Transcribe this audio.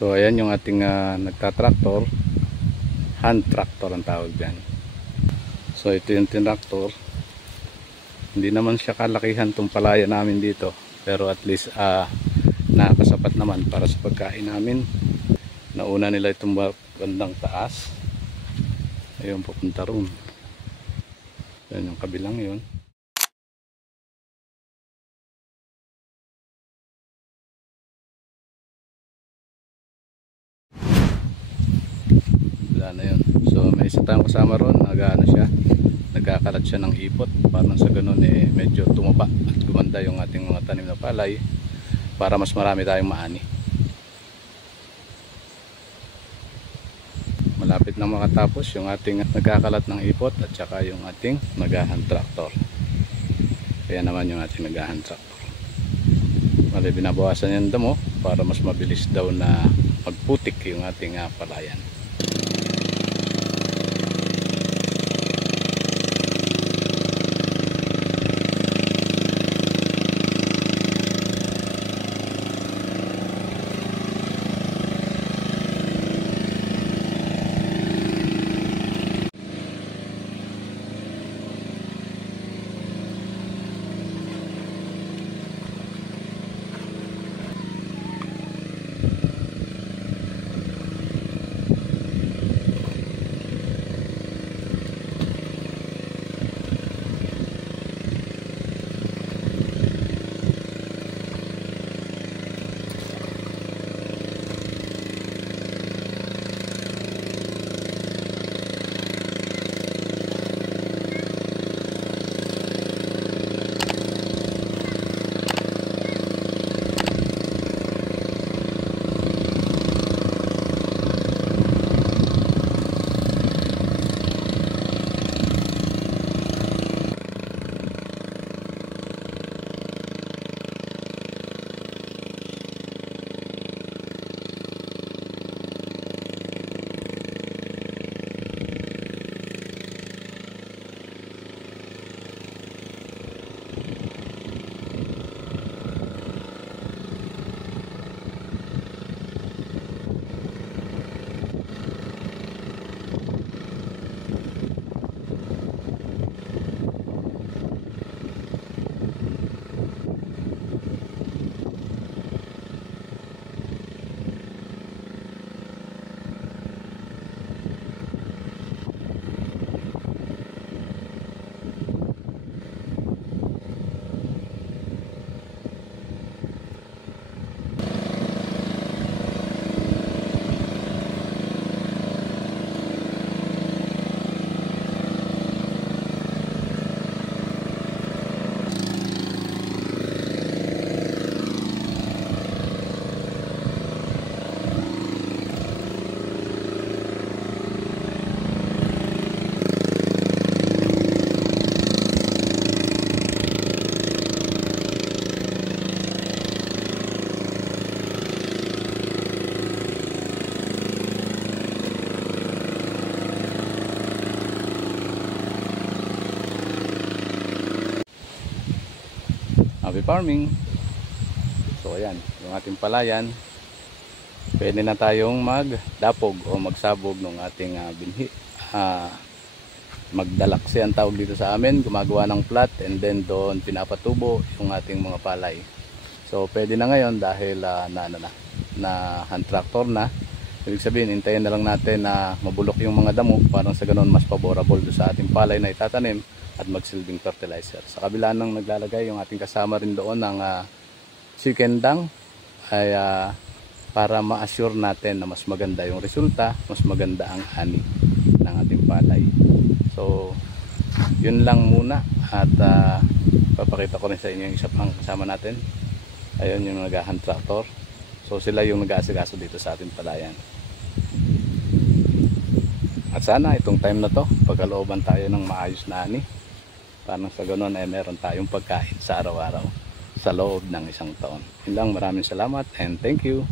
So ayan yung ating nagtatraktor, hand tractor ang tawag dyan. So ito yung tinraktor. Hindi naman siya kalakihan tong palaya namin dito, pero at least nakakasapat naman para sa pagkain namin. Nauna nila itong bandang taas, ayun papunta roon. Yan yung kabilang yun. Wala na yun. So may isa tayong kasama ron, nagkakalat siya ng ipot para sa ganun medyo tumaba at gumanda yung ating mga tanim na palay para mas marami tayong maani. Malapit na makatapos yung ating nagkakalat ng ipot at saka yung ating nag-hand tractor. Kaya naman yung ating nag-hand tractor. Mali binabawasan yung damo para mas mabilis daw na magputik yung ating palayan. Happy farming. So ayan, yung ating palayan, pwede na tayong magdapog o magsabog ng ating binhi. Magdalaksi ang tawag dito sa amin, gumagawa ng plat and then doon pinapatubo yung ating mga palay. So pwede na ngayon dahil na hand tractor na. Ibig sabihin, hintayin na lang natin na mabulok yung mga damo para sa ganoon mas favorable do sa ating palay na itatanim at magsilbing fertilizer. Sa kabila nang naglalagay yung ating kasama rin doon ng chicken dung ay para ma-assure natin na mas maganda yung resulta, mas maganda ang ani ng ating palay. So yun lang muna at papakita ko rin sa inyo yung isa pang kasama natin. Ayun yung nag-hand tractor. So sila yung nag-aasikaso dito sa ating palayan. At sana itong time na to pagkalooban tayo ng maayos na ani. Para sa ganoon ay meron tayong pagkain sa araw-araw sa loob ng isang taon. Yun lang, maraming salamat and thank you.